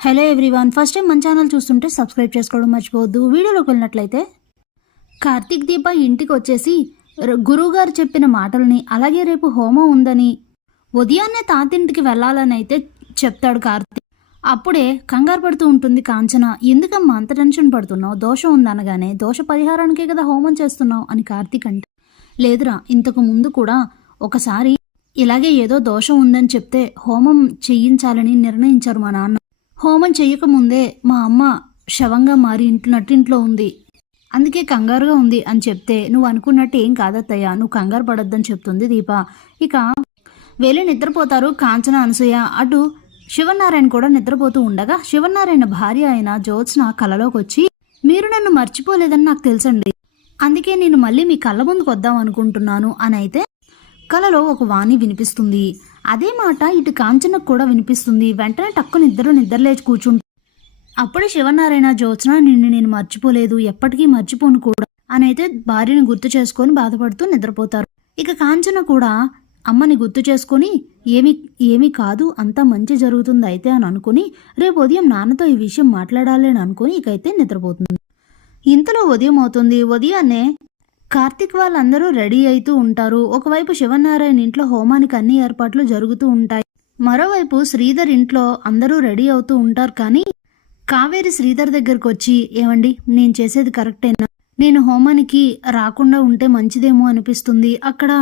Hello everyone first time మన channel చూస్తుంటే subscribe చేసుకోవడం మర్చిపోవద్దు. వీడియోలోకి వెళ్ళినట్లయితే కార్తీక్ దీప ఇంటికి వచ్చేసి గురువుగారు చెప్పిన మాటల్ని అలాగే రేపు హోమం ఉందని ఉదయాన్నే తాతింటికి వెళ్ళాలని అయితే చెప్తాడు కార్తీక్. అప్పుడే కంగారు పడుతూ ఉంటుంది కాంచన. ఎందుకమ్మా అంత టెన్షన్ పడుతున్నావు? దోషం ఉందనగానే దోష పరిహారానికే కదా హోమం చేస్తున్నావు అని కార్తీక్ అంటే. లేదురా ఇంతకు ముందు కూడా ఒకసారి ఇలాగే ఏదో దోషం ఉందని చెప్తే హోమం చేయించాలని నిర్ణయించారు మా నాన్న. హోమం చెయ్యకముందే మా అమ్మ శవంగా మారి ఇంట్లో నట్టింట్లో ఉంది. అందుకే కంగారుగా ఉంది అని చెప్తే నువ్వు అనుకున్నట్టు ఏం కాదత్తయ్య నువ్వు కంగారు పడొద్దని చెప్తుంది దీప. ఇక వెళ్ళి నిద్రపోతారు కాంచన అనసూయ. అటు శివనారాయణ కూడా నిద్రపోతూ ఉండగా శివనారాయణ భార్య అయిన జ్యోత్స్న కలలోకి వచ్చి మీరు నన్ను మర్చిపోలేదని నాకు తెలుసండి. అందుకే నేను మళ్ళీ మీ కళ్ళ ముందుకు వద్దాం అనుకుంటున్నాను అని అయితే కలలో ఒక వాణి వినిపిస్తుంది. అదే మాట ఇటు కాంచనకు కూడా వినిపిస్తుంది. వెంటనే టక్కున ఇద్దరు నిద్రలేచి కూర్చుంటారు అప్పుడే శివనారాయణ జ్యోత్స్న నిన్ను నేను మర్చిపోలేదు ఎప్పటికీ మర్చిపోను కూడా అని అయితే గుర్తు చేసుకొని బాధపడుతూ నిద్రపోతారు. ఇక కాంచన కూడా అమ్మని గుర్తు చేసుకొని ఏమి ఏమీ కాదు అంతా మంచి జరుగుతుంది అయితే అని అనుకుని రేపు ఉదయం నాన్నతో ఈ విషయం మాట్లాడాలి అని అనుకుని ఇకైతే నిద్రపోతుంది. ఇంతలో ఉదయం అవుతుంది. ఉదయాన్నే కార్తిక్ వాళ్ళందరూ రెడీ అవుతూ ఉంటారు. ఒకవైపు శివనారాయణ ఇంట్లో హోమానికి అన్ని ఏర్పాట్లు జరుగుతూ ఉంటాయి. మరోవైపు శ్రీధర్ ఇంట్లో అందరూ రెడీ అవుతూ ఉంటారు. కానీ కావేరి శ్రీధర్ దగ్గరకు వచ్చి ఏమండి నేను చేసేది కరెక్టేనా? నేను హోమానికి రాకుండా ఉంటే మంచిదేమో అనిపిస్తుంది. అక్కడ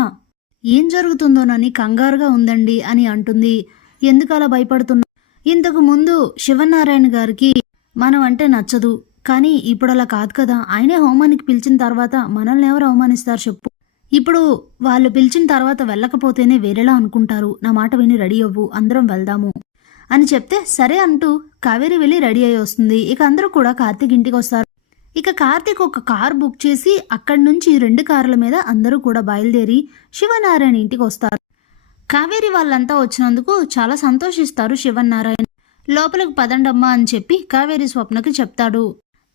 ఏం జరుగుతుందోనని కంగారుగా ఉందండి అని అంటుంది. ఎందుకు అలా భయపడుతున్నా? ఇంతకు ముందు శివనారాయణ గారికి మనం అంటే నచ్చదు. కానీ ఇప్పుడు అలా కాదు కదా. ఆయనే హోమానికి పిలిచిన తర్వాత మనల్ని ఎవరు అవమానిస్తారు చెప్పు. ఇప్పుడు వాళ్ళు పిలిచిన తర్వాత వెళ్ళకపోతేనే వేరేలా అనుకుంటారు. నా మాట విని రెడీ అవ్వు. అందరం వెళ్దాము. అని చెప్తే సరే అంటూ కావేరి వెళ్ళి రెడీ అయి వస్తుంది. ఇక అందరూ కూడా కార్తీక్ ఇంటికి వస్తారు. ఇక కార్తీక్ ఒక కార్ బుక్ చేసి అక్కడి నుంచి రెండు కార్ల మీద అందరూ కూడా బయలుదేరి శివనారాయణ ఇంటికి వస్తారు. కావేరి వాళ్ళంతా వచ్చినందుకు చాలా సంతోషిస్తారు శివనారాయణ. లోపలికి పదండమ్మా అని చెప్పి కావేరి స్వప్నకి చెప్తాడు.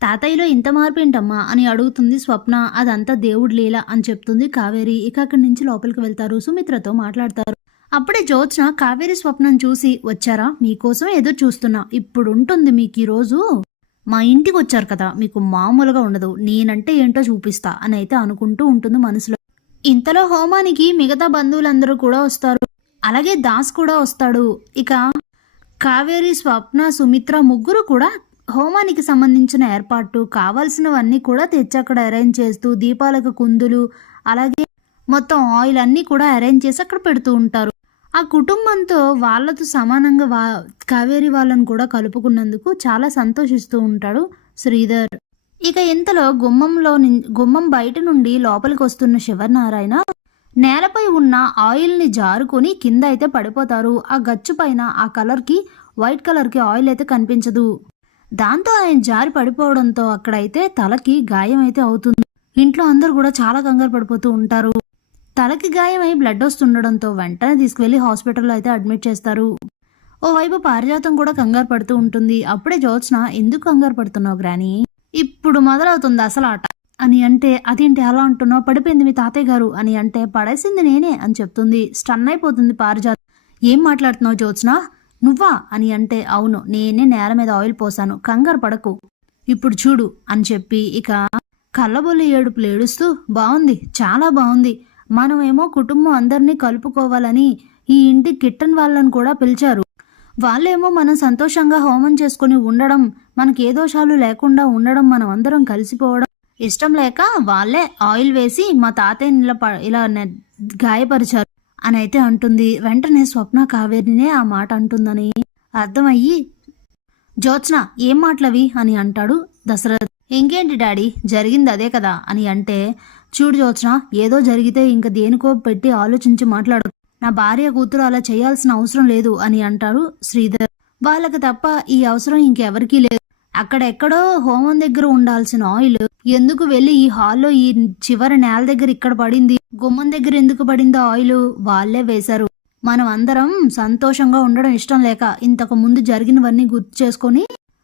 తాతయ్యలో ఇంత మార్పు ఏంటమ్మా అని అడుగుతుంది స్వప్న. అదంతా దేవుడి లీల అని చెప్తుంది కావేరి. ఇక అక్కడి నుంచి లోపలికి వెళ్తారు. సుమిత్రతో మాట్లాడతారు. అప్పుడే జ్యోత్స్న కావేరి స్వప్నం చూసి వచ్చారా? మీకోసం ఎదురు చూస్తున్నా. ఇప్పుడు ఉంటుంది మీకు ఈరోజు? మా ఇంటికి వచ్చారు కదా. మీకు మామూలుగా ఉండదు. నేనంటే ఏంటో చూపిస్తా అని అయితే అనుకుంటూ ఉంటుంది మనసులో. ఇంతలో హోమానికి మిగతా బంధువులందరూ కూడా వస్తారు. అలాగే దాస్ కూడా వస్తాడు. ఇక కావేరి స్వప్న సుమిత్ర ముగ్గురు కూడా హోమానికి సంబంధించిన ఏర్పాటు కావాల్సినవన్నీ కూడా తెచ్చి అక్కడ అరేంజ్ చేస్తూ దీపాలకు కుందులు అలాగే మొత్తం ఆయిల్ అన్నీ కూడా అరేంజ్ చేసి అక్కడ పెడుతూ ఉంటారు. ఆ కుటుంబంతో వాళ్ళతో సమానంగా వా కావేరి వాళ్ళను కూడా కలుపుకున్నందుకు చాలా సంతోషిస్తూ ఉంటాడు శ్రీధర్. ఇక ఇంతలో గుమ్మంలో గుమ్మం బయట నుండి లోపలికి వస్తున్న శివనారాయణ నేలపై ఉన్న ఆయిల్ని జారుకొని కింద అయితే పడిపోతారు. ఆ గచ్చు పైన ఆ కలర్కి వైట్ కలర్కి ఆయిల్ అయితే కనిపించదు. దాంతో ఆయన జారి పడిపోవడంతో అక్కడైతే తలకి గాయం అయితే అవుతుంది. ఇంట్లో అందరూ కూడా చాలా కంగారు పడిపోతూ ఉంటారు. తలకి గాయమై బ్లడ్ వస్తుండడంతో వెంటనే తీసుకువెళ్ళి హాస్పిటల్లో అయితే అడ్మిట్ చేస్తారు. ఓవైపు పారిజాతం కూడా కంగారు పడుతూ ఉంటుంది. అప్పుడే జోత్స్న ఎందుకు కంగారు పడుతున్నావు గ్రాని? ఇప్పుడు మొదలవుతుంది అసలు ఆట. అని అంటే అదేంటి అలా అంటున్నావు? పడిపోయింది మీ తాతయ్య గారు. అని అంటే పడేసింది నేనే అని చెప్తుంది. స్టన్ అయిపోతుంది పారిజాతం. ఏం మాట్లాడుతున్నావు జ్యోత్స్న? నువ్వా? అని అంటే అవును నేనే నేల మీద ఆయిల్ పోసాను. కంగారు పడకు. ఇప్పుడు చూడు అని చెప్పి ఇక కళ్ళబొల్లి ఏడుపులు ఏడుస్తూ బాగుంది చాలా బాగుంది మనమేమో కుటుంబం అందరినీ కలుపుకోవాలని ఈ ఇంటి కిట్టన్ వాళ్ళని కూడా పిలిచారు. వాళ్ళేమో మనం సంతోషంగా హోమం చేసుకుని ఉండడం మనకి ఏ దోషాలు లేకుండా ఉండడం మనం అందరం కలిసిపోవడం ఇష్టం లేక వాళ్ళే ఆయిల్ వేసి మా తాతయ్యని ఇలా ఇలా గాయపరిచారు. అని అయితే అంటుంది. వెంటనే స్వప్న కావేరినే ఆ మాట అంటుందని అర్థమయ్యి జ్యోత్స్న ఏం మాటలవి? అని అంటాడు దశరథ్. ఇంకేంటి డాడీ జరిగింది అదే కదా? అని అంటే చూడు జ్యోత్స్న ఏదో జరిగితే ఇంక దేనికో పెట్టి ఆలోచించి మాట్లాడు నా భార్య కూతురు అలా చేయాల్సిన అవసరం లేదు అని అంటాడు శ్రీధర్. వాళ్ళకి తప్ప ఈ అవసరం ఇంకెవరికీ లేదు. అక్కడెక్కడో హోమం దగ్గర ఉండాల్సిన ఆయిల్. ఎందుకు వెళ్ళి ఈ హాల్లో ఈ చివరి నేల దగ్గర ఇక్కడ పడింది? గుమ్మం దగ్గర ఎందుకు పడిందో ఆయిల్ వాళ్ళే వేశారు. మనం అందరం సంతోషంగా ఉండడం ఇష్టం లేక ఇంతకు ముందు జరిగినవన్నీ గుర్తు చేసుకొని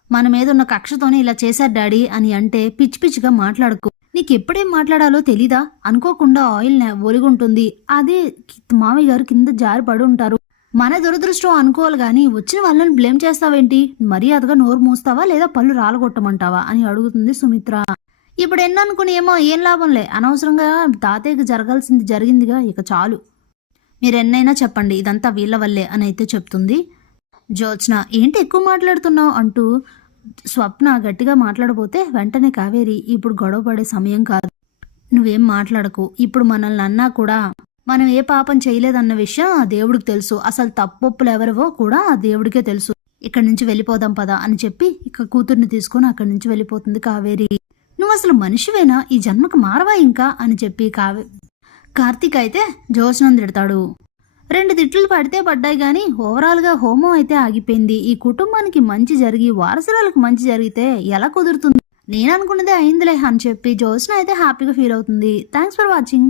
మన మీద ఉన్న కక్షతోనే ఇలా చేశారు డాడీ అని అంటే పిచ్చి పిచ్చిగా మాట్లాడకు. నీకు ఎప్పుడేం మాట్లాడాలో తెలీదా? అనుకోకుండా ఆయిల్ ఒలిగుంటుంది. అదే మామయ్య గారు కింద జారి పడి ఉంటారు. మన దురదృష్టం అనుకోవాలి కానీ వచ్చిన వాళ్ళని బ్లేమ్ చేస్తావేంటి? మర్యాదగా నోరు మూస్తావా లేదా పళ్ళు రాలగొట్టమంటావా అని అడుగుతుంది సుమిత్ర. ఇప్పుడు ఎన్ననుకుని ఏమో ఏం లాభంలే అనవసరంగా తాతయ్యకి జరగాల్సింది జరిగిందిగా ఇక చాలు. మీరు ఎన్నైనా చెప్పండి ఇదంతా వీళ్ళ వల్లే అని అయితే చెప్తుంది. జ్యోత్స్న ఏంటి ఎక్కువ మాట్లాడుతున్నావు? అంటూ స్వప్న గట్టిగా మాట్లాడబోతే వెంటనే కావేరి ఇప్పుడు గొడవ పడే సమయం కాదు. నువ్వేం మాట్లాడకు. ఇప్పుడు మనల్ని అన్నా కూడా మనం ఏ పాపం చేయలేదన్న విషయం ఆ దేవుడికి తెలుసు. అసలు తప్పొప్పులు ఎవరివో కూడా ఆ దేవుడికే తెలుసు. ఇక్కడి నుంచి వెళ్ళిపోదాం పదా అని చెప్పి ఇక కూతుర్ని తీసుకొని అక్కడి నుంచి వెళ్ళిపోతుంది కావేరి. నువ్వు అసలు మనిషివేనా? ఈ జన్మకు మారవా ఇంకా? అని చెప్పి కావి కార్తీక్ అయితే జోష్నంద్ తిడతాడు. రెండు తిట్లు పడితే పడ్డాయి కానీ ఓవరాల్గా హోమం అయితే ఆగిపోయింది. ఈ కుటుంబానికి మంచి జరిగి వారసురాలకు మంచి జరిగితే ఎలా కుదురుతుంది? నేను అనుకున్నదే అయిందిలే అని చెప్పి జోష్న అయితే హ్యాపీగా ఫీల్ అవుతుంది. Thanks for watching